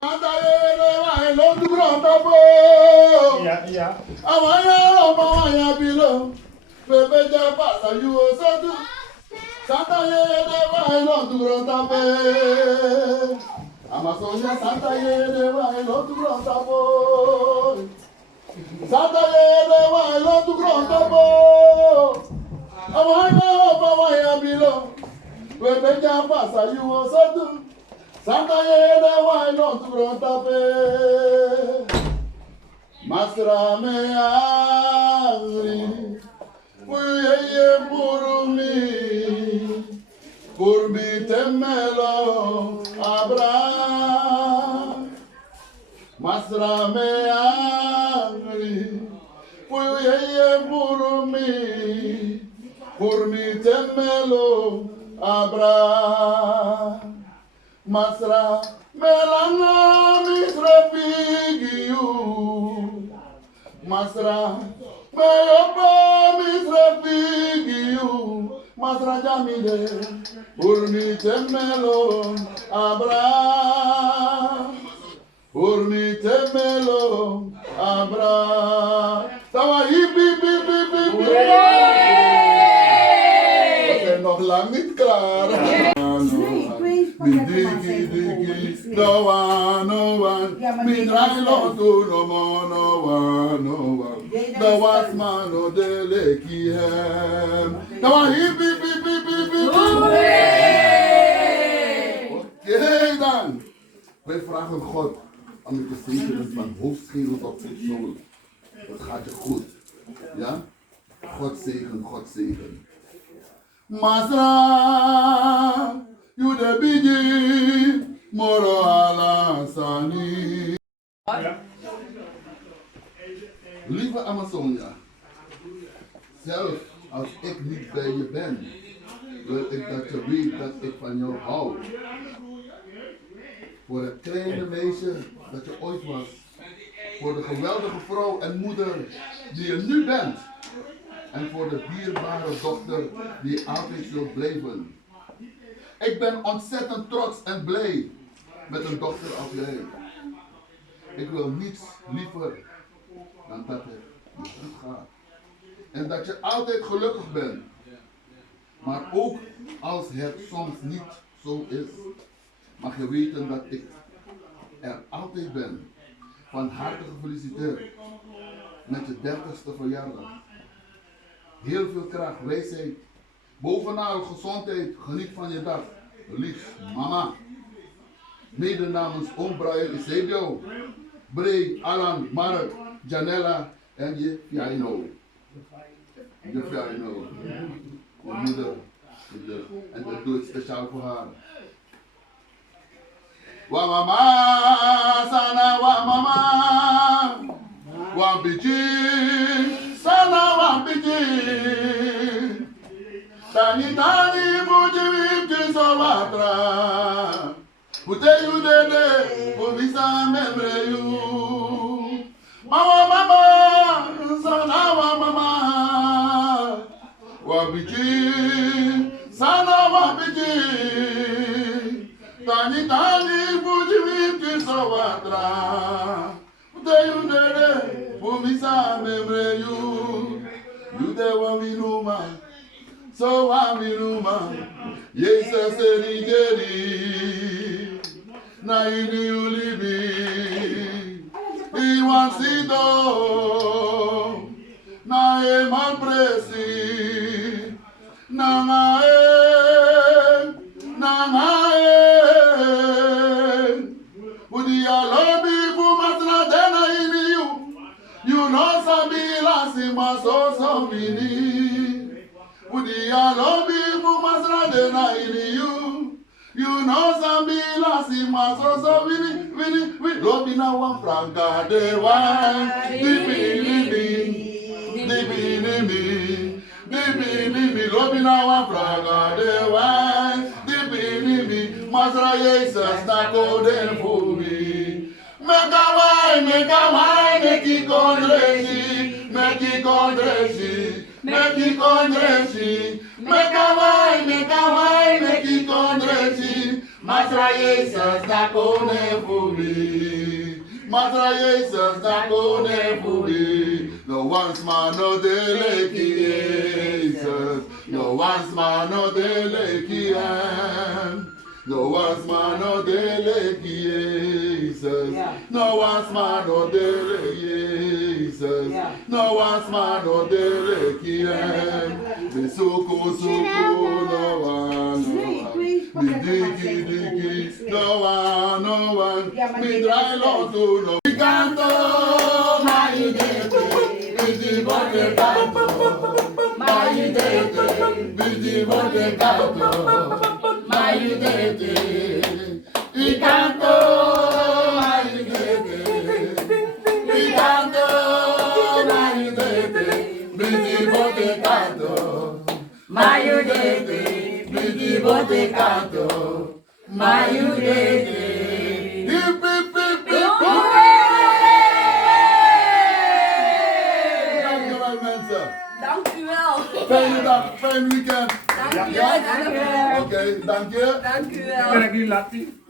Yeah. Amazonia Santa Yede wa elo tu grota boy. Santa Yede wa elo tu grota boy. Amana opa wa ya bilo. We beja pasa you osatu. Santa Yede wa elo tu grota pe. Masra me agri. Uye burumi. Burbi temelo abra. Masra me agri. Uye burumi. Burbi temelo abra. Masra melanga misrefigiu. Masra meyopa misrefigiu. Masra jamide urmi temelo abra. Urmi temelo abra. Tawa hippie. We zijn nog lang niet klaar. Digi, no one. Me try not to no one. The was man no deleki hem. Now hip. Oké dan. Wij vragen God om je te zegenen van hoofdschedel tot voetzool. Het gaat je goed. Ja? God zegen. Masra, you the biggie, moro ala sani. Lieve Amazonia, zelfs als ik niet bij je ben, wil ik dat je weet dat ik van jou hou. Voor het kleine meisje dat je ooit was, voor de geweldige vrouw en moeder die je nu bent. En voor de dierbare dochter die altijd zult blijven. Ik ben ontzettend trots en blij met een dochter als jij. Ik wil niets liever dan dat het je goed gaat. En dat je altijd gelukkig bent. Maar ook als het soms niet zo is, mag je weten dat ik er altijd ben. Van harte gefeliciteerd met je 30ste verjaardag. Heel veel kracht, wijsheid, bovenal gezondheid, geniet van je dag. Liefst, mama. Mede namens oom Brian Eusebio, Bray, Alan, Mark, Janella en je Fiaino. Je moeder. En dat doe ik speciaal voor haar. Wa mama, sana wa mama, wa biji. Sana wampiji, tani mujiwiti sawatra. Ute you dede, umisa memre you. Mama, sana wa mama, wampiji, sana wampiji. Tani mujiwiti sawatra. Ute you dede, umisa memre you. You the one we know man, so one we know man. Yes, I said it. Na you live. He wants it all. Na e mal presi. Na e. Udi alobi fumasna dena ini you. You know Sabila Sima so mini. Udi alobi fumasna dena ini you. You know Sabila Sima so mini. Lobi na wan franca de wan. Dibi. Lobi na wan franca de wan. Dibi. Masra Jesus na golden for me. Make a wine, make it condresi. Make it condresi. Masra Jesus na golden for me. Matra Jezus, na kone fui. No once man no deleki Jezus. No once man no deleki hem. No once man no deleki Jezus. No once man no deleki Jezus. No once man no deleki hem. Bisuku suku no one. Mi diki, no one, mi dry lotu, no. Mi canto, my idete, mi voce canto, my idete, mi voce canto, my idete, mi canto, my idete, mi canto, my idete, mi voce canto, my idete. Bidi bote canto, maiudete. Hip hip hip hip. Dankjewel mensen. Dankjewel. Fijne dag, fijn weekend. Dankjewel. Oké, dank je. Dankjewel. Ik ben hier Latti.